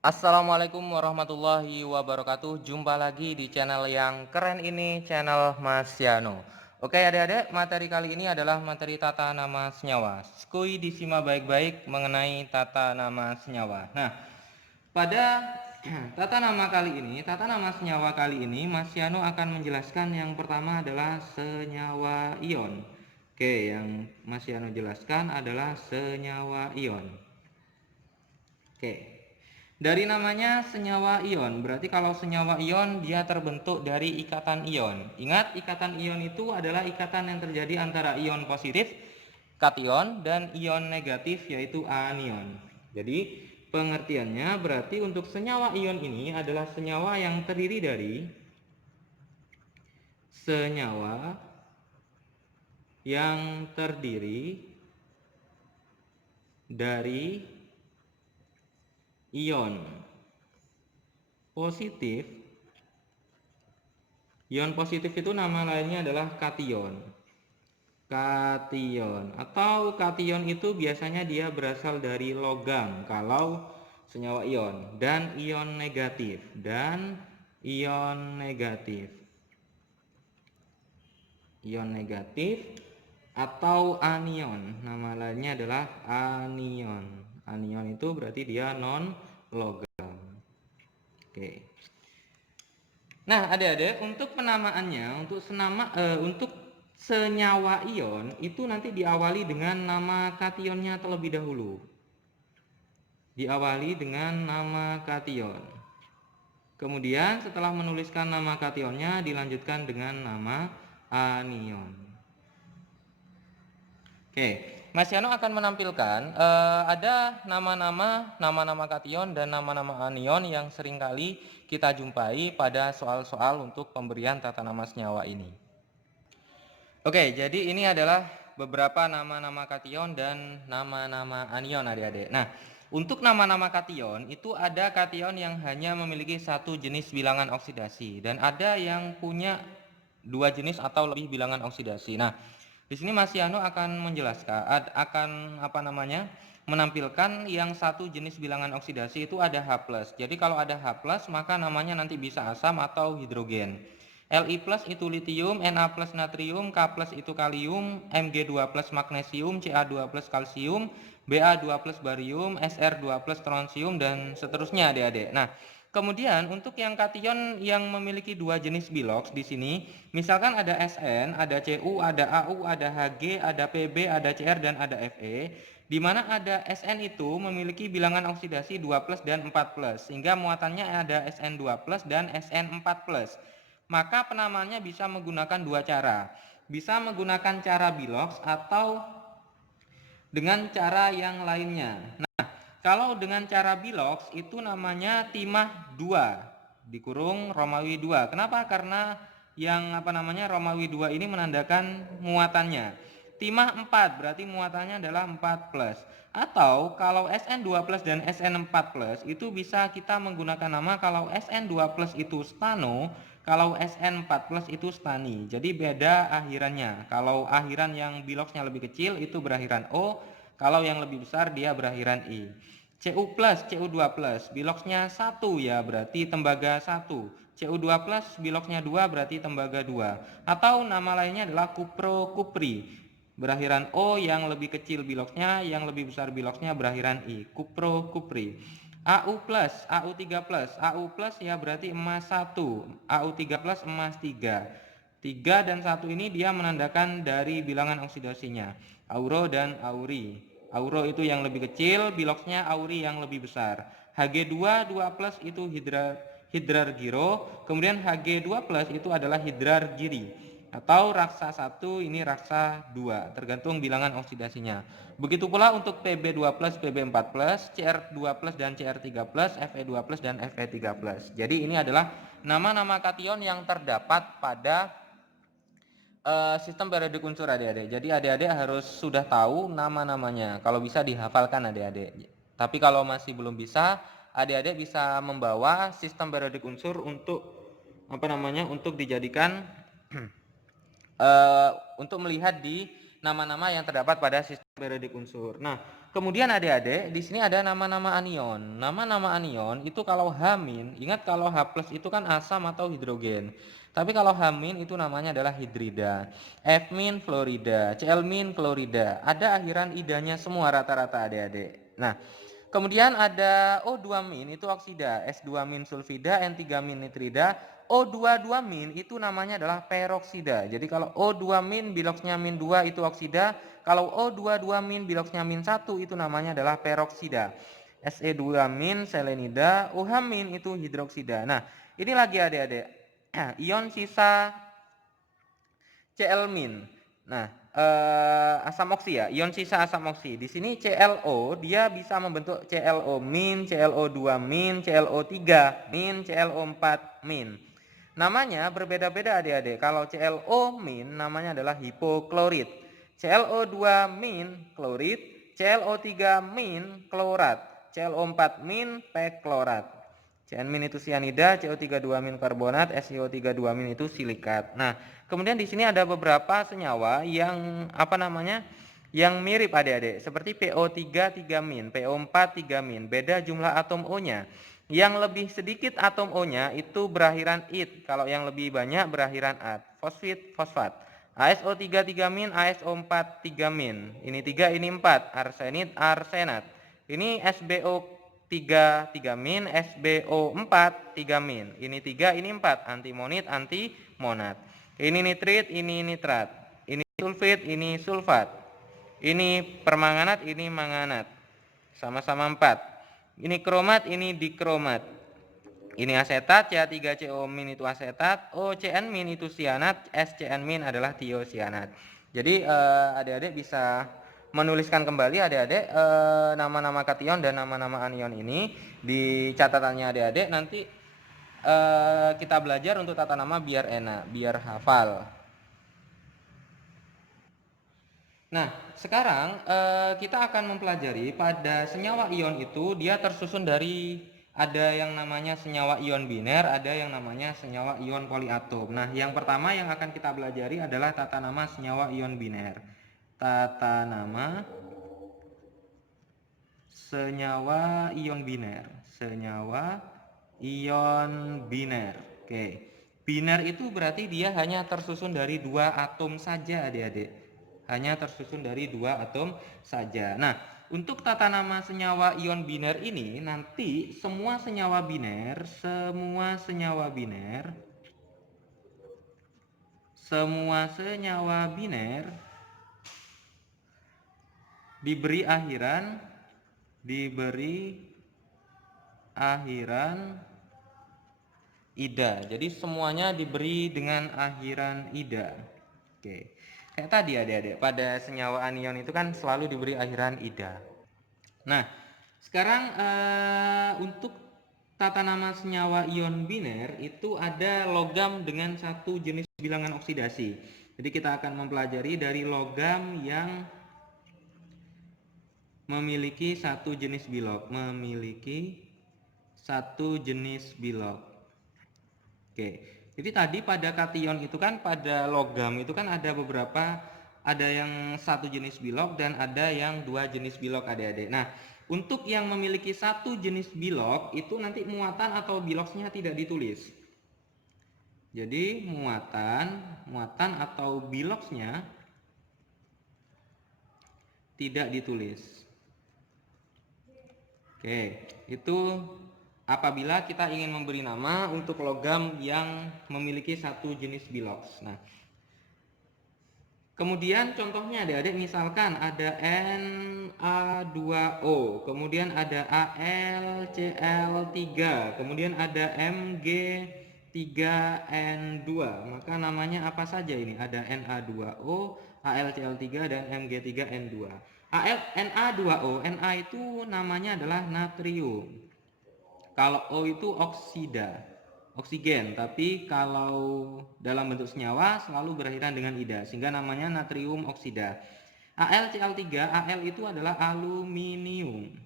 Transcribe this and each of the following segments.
Assalamualaikum warahmatullahi wabarakatuh. Jumpa lagi di channel yang keren ini, channel Mas Yano. Oke adik-adik, materi kali ini adalah materi tata nama senyawa. Skui disimak baik-baik mengenai tata nama senyawa. Nah, pada tata nama senyawa kali ini, Mas Yano akan menjelaskan yang pertama adalah senyawa ion. Oke, yang Mas Yano jelaskan adalah senyawa ion. Oke. Dari namanya senyawa ion, berarti kalau senyawa ion dia terbentuk dari ikatan ion. Ingat, ikatan ion itu adalah ikatan yang terjadi antara ion positif, kation, dan ion negatif yaitu anion. Jadi, pengertiannya berarti untuk senyawa ion ini adalah senyawa yang terdiri dari senyawa yang terdiri dari ion positif. Ion positif itu nama lainnya adalah kation. Kation atau kation itu biasanya dia berasal dari logam kalau senyawa ion, dan ion negatif ion negatif atau anion, nama lainnya adalah anion. Anion itu berarti dia non logam. Oke. Nah, adik-adik, untuk penamaannya, untuk senyawa ion itu nanti diawali dengan nama kationnya terlebih dahulu. Diawali dengan nama kation. Kemudian setelah menuliskan nama kationnya dilanjutkan dengan nama anion. Oke, Mas Yano akan menampilkan ada nama-nama kation dan nama-nama anion yang seringkali kita jumpai pada soal-soal untuk pemberian tata nama senyawa ini. Oke, jadi ini adalah beberapa nama-nama kation dan nama-nama anion adik-adik. Nah, untuk nama-nama kation itu ada kation yang hanya memiliki satu jenis bilangan oksidasi dan ada yang punya dua jenis atau lebih bilangan oksidasi. Nah, di sini Mas Yano akan menjelaskan, menampilkan yang satu jenis bilangan oksidasi itu ada H+. Jadi kalau ada H+, maka namanya nanti bisa asam atau hidrogen. Li+ itu litium, Na+ natrium, K+ itu kalium, Mg2+ magnesium, Ca2+ kalsium, Ba2+ barium, Sr2+ strontium, dan seterusnya adik-adik. Nah, kemudian untuk yang kation yang memiliki dua jenis bilox di sini, misalkan ada Sn, ada Cu, ada Au, ada Hg, ada Pb, ada Cr, dan ada Fe, di mana ada Sn itu memiliki bilangan oksidasi 2+ dan 4+, sehingga muatannya ada Sn2+ dan Sn4+. Maka penamaannya bisa menggunakan dua cara. Bisa menggunakan cara bilox atau dengan cara yang lainnya. Nah, kalau dengan cara bilox itu namanya timah 2 dikurung Romawi 2. Kenapa? Karena yang Romawi 2 ini menandakan muatannya. Timah 4 berarti muatannya adalah 4+. Atau kalau Sn2+ dan Sn4+ itu bisa kita menggunakan nama kalau Sn2+ itu stano, kalau Sn4+ itu stani. Jadi beda akhirannya. Kalau akhiran yang biloxnya lebih kecil itu berakhiran O, kalau yang lebih besar dia berakhiran I. Cu+, Cu2+, biloxnya 1 ya, berarti tembaga 1. Cu2+, biloxnya 2 berarti tembaga 2. Atau nama lainnya adalah kupro-kupri. Berakhiran O, yang lebih kecil biloxnya, yang lebih besar biloxnya berakhiran I. Kupro-kupri. Au+, Au+ ya berarti emas 1. Au3+ emas 3. 3 dan 1 ini dia menandakan dari bilangan oksidasinya. Auro dan auri. Auro itu yang lebih kecil, biloxnya auri yang lebih besar. Hg2 2+ itu hidrargiro, kemudian Hg2+ itu adalah hidrargiri. Atau raksa 1 ini raksa 2, tergantung bilangan oksidasinya. Begitu pula untuk Pb2+, Pb4+, Cr2+ dan Cr3+, Fe2+ dan Fe3+. Jadi ini adalah nama-nama kation yang terdapat pada sistem periodik unsur adik-adik. Jadi adik-adik harus sudah tahu nama-namanya. Kalau bisa dihafalkan adik-adik. Tapi kalau masih belum bisa, adik-adik bisa membawa sistem periodik unsur untuk untuk dijadikan untuk melihat di nama-nama yang terdapat pada sistem periodik unsur. Nah, kemudian adik-adik di sini ada nama-nama anion. Nama-nama anion itu kalau H-, ingat kalau H+ itu kan asam atau hidrogen. Tapi kalau H- itu namanya adalah hidrida. F- fluorida, Cl- klorida. Ada akhiran idanya semua rata-rata adik-adik. Nah, kemudian ada O2- itu oksida, S2- sulfida, N3- nitrida. O22- itu namanya adalah peroksida. Jadi kalau O2- biloksnya -2 itu oksida, kalau O22- biloksnya -1 itu namanya adalah peroksida. Se2- selenida, OH- itu hidroksida. Nah, ini lagi adik-adik. Ion sisa Cl-. Nah, asam oksi ya, ion sisa asam oksi. Di sini ClO dia bisa membentuk ClO-, ClO2-, ClO3-, ClO4-. Namanya berbeda-beda adik-adik. Kalau ClO- namanya adalah hipoklorit. ClO2- klorit, ClO3- klorat, ClO4- peklorat. Cn- itu sianida, CO32- karbonat, SiO32- itu silikat. Nah, kemudian di sini ada beberapa senyawa yang yang mirip adik-adik, seperti PO3 3-, PO4 3-. Beda jumlah atom O-nya. Yang lebih sedikit atom O-nya itu berakhiran -id, kalau yang lebih banyak berakhiran -at. Fosfit, fosfat. ASO3 3-, ASO4 3-. Ini 3, ini 4. Arsenit, arsenat. Ini SbO3 3-, SbO4 3-. Ini 3, ini 4. Antimonit, antimonat. Ini nitrit, ini nitrat. Ini sulfit, ini sulfat. Ini permanganat, ini manganat. Sama-sama 4. Ini kromat, ini dikromat. Ini asetat, CH3CO- itu asetat, OCN- itu sianat, SCN- adalah tiosianat. Jadi adik-adik bisa menuliskan kembali adik-adik nama-nama kation dan nama-nama anion ini di catatannya adik-adik. Nanti kita belajar untuk tata nama biar enak, biar hafal. Nah, sekarang kita akan mempelajari pada senyawa ion itu dia tersusun dari ada yang namanya senyawa ion biner, ada yang namanya senyawa ion poliatom. Nah, yang pertama yang akan kita pelajari adalah tata nama senyawa ion biner. Tata nama senyawa ion biner. Senyawa ion biner. Oke. Biner itu berarti dia hanya tersusun dari 2 atom saja, adik-adik. Hanya tersusun dari 2 atom saja. Nah, untuk tata nama senyawa ion biner ini nanti semua senyawa biner diberi akhiran ida. Jadi semuanya diberi dengan akhiran ida. Oke. Kayak tadi adik-adik, pada senyawa anion itu kan selalu diberi akhiran ida. Nah, sekarang untuk tata nama senyawa ion biner itu ada logam dengan satu jenis bilangan oksidasi. Jadi kita akan mempelajari dari logam yang memiliki satu jenis bilog. Oke. Jadi tadi pada kation itu kan pada logam itu kan ada beberapa, ada yang satu jenis bilog dan ada yang 2 jenis bilog adik-adik. Nah, untuk yang memiliki satu jenis bilog itu nanti muatan atau bilogsnya tidak ditulis. Jadi muatan atau bilogsnya tidak ditulis. Oke, itu apabila kita ingin memberi nama untuk logam yang memiliki satu jenis bilogs. Nah, kemudian contohnya adik-adik misalkan ada Na2O, kemudian ada AlCl3, kemudian ada Mg3N2. Maka namanya apa saja ini? Ada Na2O, AlCl3 dan Mg3N2. Na2O, Na itu namanya adalah natrium. Kalau O itu oksigen, tapi kalau dalam bentuk senyawa selalu berakhiran dengan ida, sehingga namanya natrium oksida. AlCl3, Al itu adalah aluminium,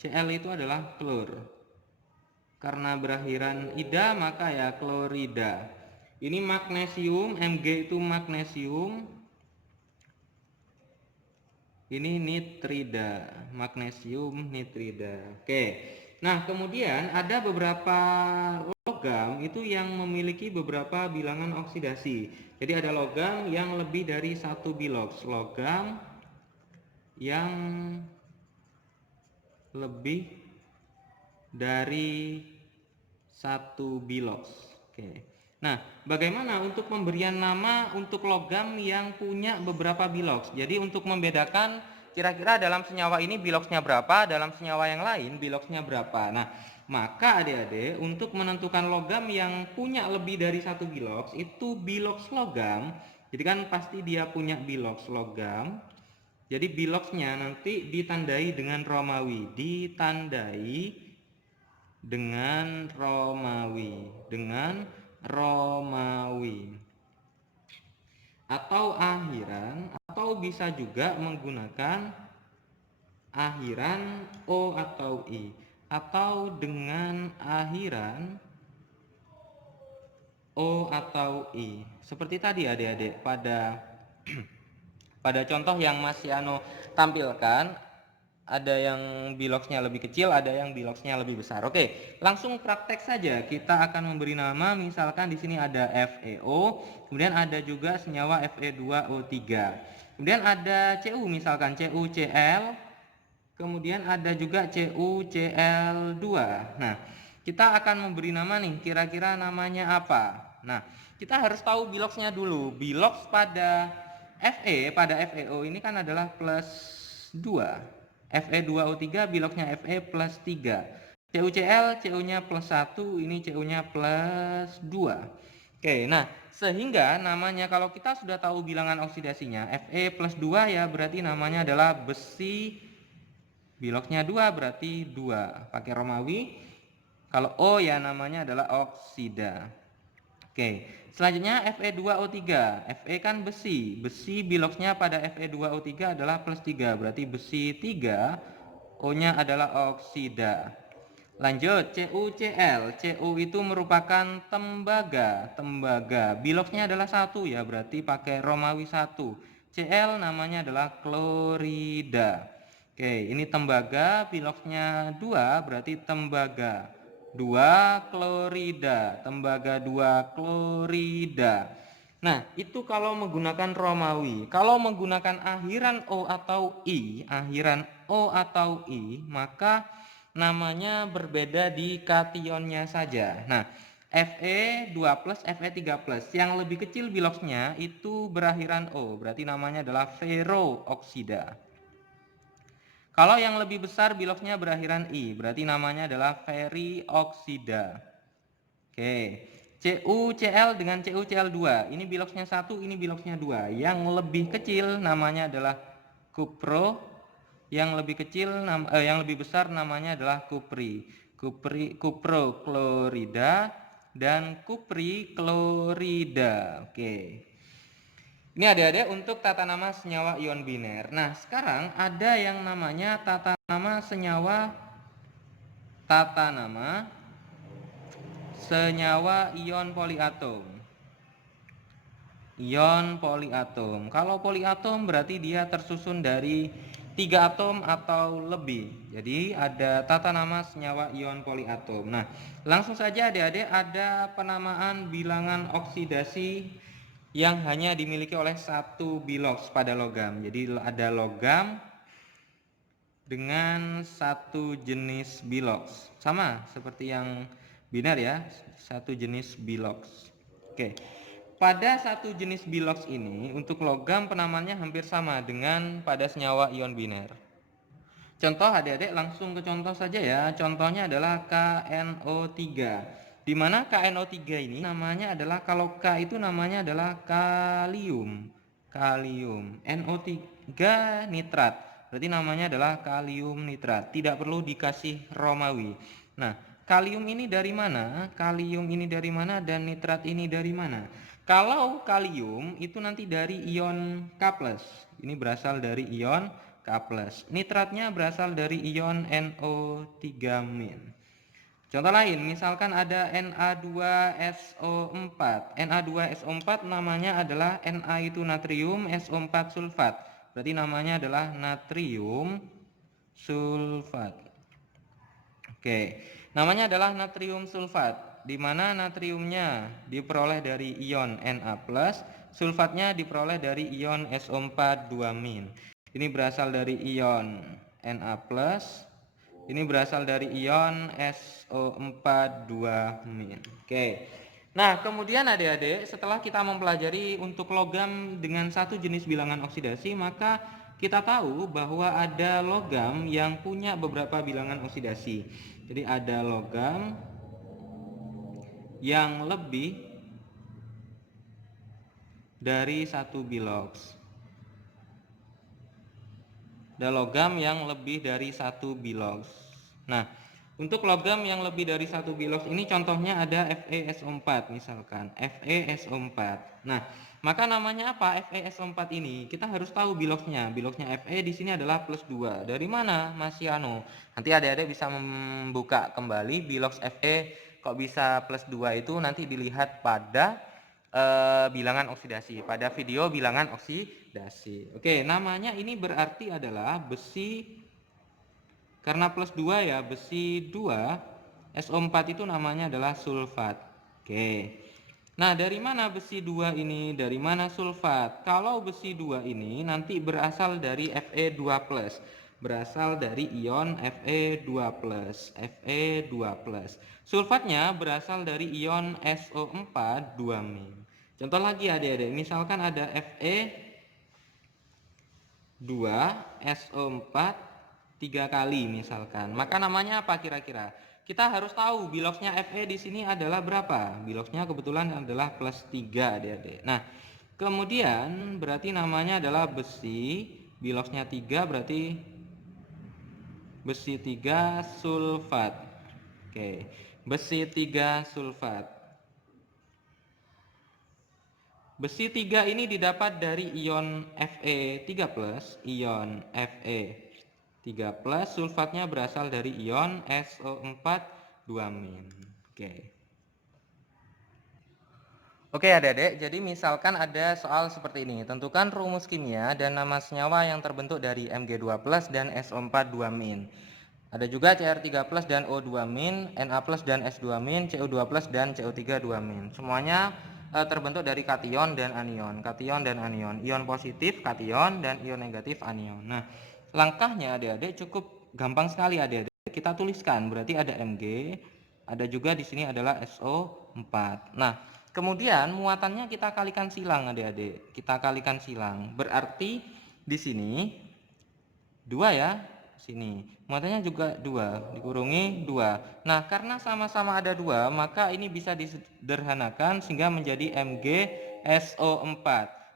Cl itu adalah klor. Karena berakhiran ida maka ya klorida. Ini magnesium, Mg itu magnesium, Ini nitrida, magnesium nitrida. Oke. Nah, kemudian ada beberapa logam itu yang memiliki beberapa bilangan oksidasi. Jadi ada logam yang lebih dari 1 biloks, logam yang lebih dari 1 biloks. Oke. Nah, bagaimana untuk pemberian nama untuk logam yang punya beberapa biloks? Jadi untuk membedakan kira-kira dalam senyawa ini biloksnya berapa, dalam senyawa yang lain biloksnya berapa. Nah, maka adik-adik untuk menentukan logam yang punya lebih dari 1 biloks itu biloks logam. Jadi kan pasti dia punya biloks logam. Jadi biloksnya nanti ditandai dengan Romawi, ditandai dengan Romawi atau akhiran, atau bisa juga menggunakan akhiran O atau I, atau dengan akhiran O atau I. Seperti tadi adik-adik pada pada contoh yang Mas Yano tampilkan, ada yang biloksnya lebih kecil, ada yang biloksnya lebih besar. Oke, langsung praktek saja. Kita akan memberi nama, misalkan di sini ada FeO, kemudian ada juga senyawa Fe2O3. Kemudian ada Cu, misalkan CuCl, kemudian ada juga CuCl2. Nah, kita akan memberi nama nih, kira-kira namanya apa? Nah, kita harus tahu biloksnya dulu. Biloks pada pada FeO ini kan adalah plus 2. Fe2O3 biloksnya Fe plus 3. CuCl, Cu-nya plus 1, ini Cu-nya plus 2. Oke, nah sehingga namanya kalau kita sudah tahu bilangan oksidasinya Fe plus 2 ya berarti namanya adalah besi, biloksnya 2 berarti 2 pakai Romawi. Kalau O ya namanya adalah oksida. Oke, selanjutnya Fe2O3. Fe kan besi. Besi biloksnya pada Fe2O3 adalah plus 3. Berarti besi 3. O-nya adalah oksida. Lanjut, CuCl. Cu itu merupakan tembaga. Tembaga. Biloksnya adalah 1 ya. Berarti pakai Romawi 1. Cl namanya adalah klorida. Oke, ini tembaga. Biloksnya 2 berarti tembaga 2 klorida, tembaga 2 klorida. Nah, itu kalau menggunakan Romawi. Kalau menggunakan akhiran O atau I, maka namanya berbeda di kationnya saja. Nah, Fe2+, Fe3+. Yang lebih kecil biloksnya itu berakhiran O, berarti namanya adalah ferrooksida. Kalau yang lebih besar biloksnya berakhiran I, berarti namanya adalah ferrioksida. Oke, CuCl dengan CuCl2. Ini biloksnya 1, ini biloksnya 2. Yang lebih kecil namanya adalah kupro, yang lebih besar namanya adalah kupri. Kuproklorida dan kupriklorida. Oke. Ini adik-adik untuk tata nama senyawa ion biner. Nah, sekarang ada yang namanya tata nama senyawa ion poliatom. Ion poliatom. Kalau poliatom berarti dia tersusun dari 3 atom atau lebih. Jadi ada tata nama senyawa ion poliatom. Nah, langsung saja adik-adik ada penamaan bilangan oksidasi yang hanya dimiliki oleh 1 biloks pada logam. Jadi ada logam dengan 1 jenis biloks. Sama seperti yang biner ya, 1 jenis biloks. Oke. Pada 1 jenis biloks ini untuk logam penamaannya hampir sama dengan pada senyawa ion biner. Contoh adik-adik langsung ke contoh saja ya. Contohnya adalah KNO3. Di mana KNO3 ini namanya adalah, kalau K itu namanya adalah kalium. NO3 nitrat. Berarti namanya adalah kalium nitrat. Tidak perlu dikasih Romawi. Nah, kalium ini dari mana? Kalium ini dari mana dan nitrat ini dari mana? Kalau kalium itu nanti dari ion K+. Ini berasal dari ion K+. Nitratnya berasal dari ion NO3-. Contoh lain, misalkan ada Na2SO4. Na2SO4 namanya adalah Na itu natrium, SO4 sulfat. Berarti namanya adalah natrium sulfat. Oke, namanya adalah natrium sulfat, di mana natriumnya diperoleh dari ion Na+, sulfatnya diperoleh dari ion SO4 2-. Ini berasal dari ion Na+, ini berasal dari ion SO4 2-. Oke. Nah, kemudian adik-adik, setelah kita mempelajari untuk logam dengan satu jenis bilangan oksidasi, maka kita tahu bahwa ada logam yang punya beberapa bilangan oksidasi. Jadi ada logam yang lebih dari satu bilox. Ada logam yang lebih dari satu bilox. Nah, untuk logam yang lebih dari satu bilox ini contohnya ada FeSO4 misalkan, FeSO4. Nah, maka namanya apa FeSO4 ini? Kita harus tahu biloxnya. Biloxnya Fe di sini adalah +2. Dari mana, Mas Yano? Nanti adik-adik bisa membuka kembali bilox Fe kok bisa +2 itu nanti dilihat pada bilangan oksidasi, pada video bilangan oksidasi. Oke, namanya ini berarti adalah besi, karena +2 ya, besi 2 SO4 itu namanya adalah sulfat. Oke. Nah, dari mana besi 2 ini? Dari mana sulfat? Kalau besi 2 ini nanti berasal dari Fe2+. Berasal dari ion Fe2+. Fe2+. Sulfatnya berasal dari ion SO4 2-. Contoh lagi adik-adik, misalkan ada Fe2SO4 3 kali misalkan. Maka namanya apa kira-kira? Kita harus tahu biloxnya Fe di sini adalah berapa? Biloxnya kebetulan adalah +3 adik-adik. Nah, kemudian berarti namanya adalah besi, biloxnya 3 berarti besi 3 sulfat. Oke, besi 3 sulfat. Besi 3 ini didapat dari ion Fe3+, ion Fe3+, sulfatnya berasal dari ion SO4 2-. Oke adik-adik, jadi misalkan ada soal seperti ini. Tentukan rumus kimia dan nama senyawa yang terbentuk dari Mg2+ dan SO4 2-. Ada juga Cr3+ dan O2-, Na+ dan S2-, CO2+ dan CO3 2-. Semuanya terbentuk dari kation dan anion. Kation dan anion. Ion positif kation dan ion negatif anion. Nah, langkahnya adik-adik cukup gampang sekali adik-adik. Kita tuliskan, berarti ada Mg, ada juga di sini adalah SO4. Nah, kemudian muatannya kita kalikan silang adik-adik. Kita kalikan silang. Berarti di sini 2 ya. Sini muatannya juga 2 dikurungi 2. Nah, karena sama-sama ada 2 maka ini bisa disederhanakan sehingga menjadi MgSO4,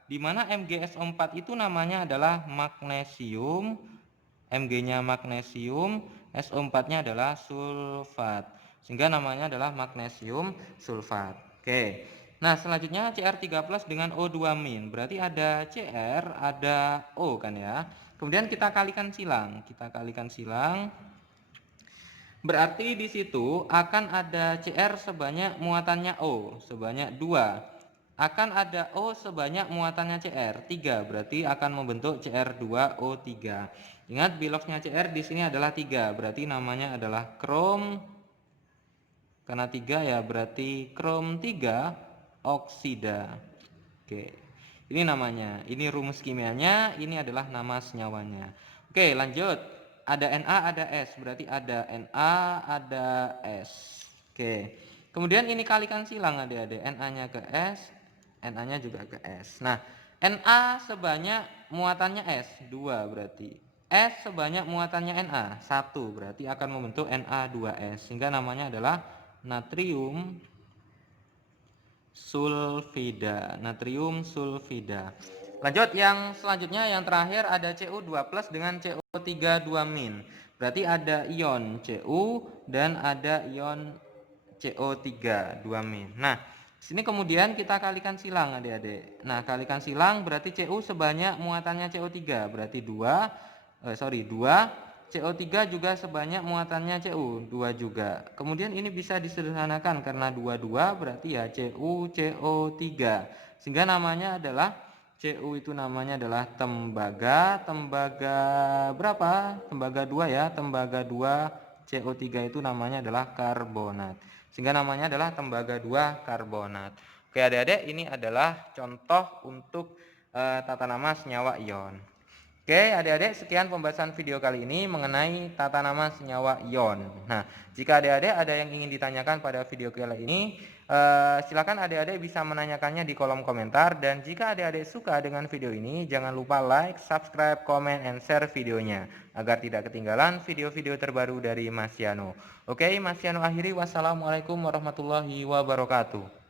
di mana MgSO4 itu namanya adalah magnesium, Mg nya magnesium, SO4 nya adalah sulfat, sehingga namanya adalah magnesium sulfat. Oke, nah selanjutnya Cr3+ dengan O2-, berarti ada Cr ada O kan ya. Kemudian kita kalikan silang, berarti di situ akan ada Cr sebanyak muatannya O sebanyak 2, akan ada O sebanyak muatannya Cr 3, berarti akan membentuk Cr2O3. Ingat biloxnya Cr di sini adalah 3, berarti namanya adalah krom, karena 3 ya berarti krom 3 oksida. Oke. Ini namanya, ini rumus kimianya, ini adalah nama senyawanya. Oke, lanjut. Ada Na, ada S, berarti ada Na, ada S. Oke. Kemudian ini kalikan silang adik-adik, Na-nya ke S, Na-nya juga ke S. Nah, Na sebanyak muatannya S, 2 berarti. S sebanyak muatannya Na, 1, berarti akan membentuk Na2S, sehingga namanya adalah natrium sulfida, natrium sulfida. Lanjut yang selanjutnya, yang terakhir ada Cu2+ dengan CO3 2-. Berarti ada ion Cu dan ada ion CO3 2-. Nah, sini kemudian kita kalikan silang adik-adik. Nah, kalikan silang berarti Cu sebanyak muatannya CO3, berarti 2 CO3 juga sebanyak muatannya Cu, 2 juga. Kemudian ini bisa disederhanakan karena 2 berarti ya Cu CO3. Sehingga namanya adalah Cu itu namanya adalah tembaga. Tembaga berapa? Tembaga 2 ya. Tembaga 2 CO3 itu namanya adalah karbonat. Sehingga namanya adalah tembaga 2 karbonat. Oke adik-adik, ini adalah contoh untuk tata nama senyawa ion. Oke adik-adik, sekian pembahasan video kali ini mengenai tata nama senyawa ion. Nah, jika adik-adik ada yang ingin ditanyakan pada video kali ini, silakan adik-adik bisa menanyakannya di kolom komentar. Dan jika adik-adik suka dengan video ini, jangan lupa like, subscribe, comment, and share videonya agar tidak ketinggalan video-video terbaru dari Mas Yano. Oke, Mas Yano akhiri. Wassalamualaikum warahmatullahi wabarakatuh.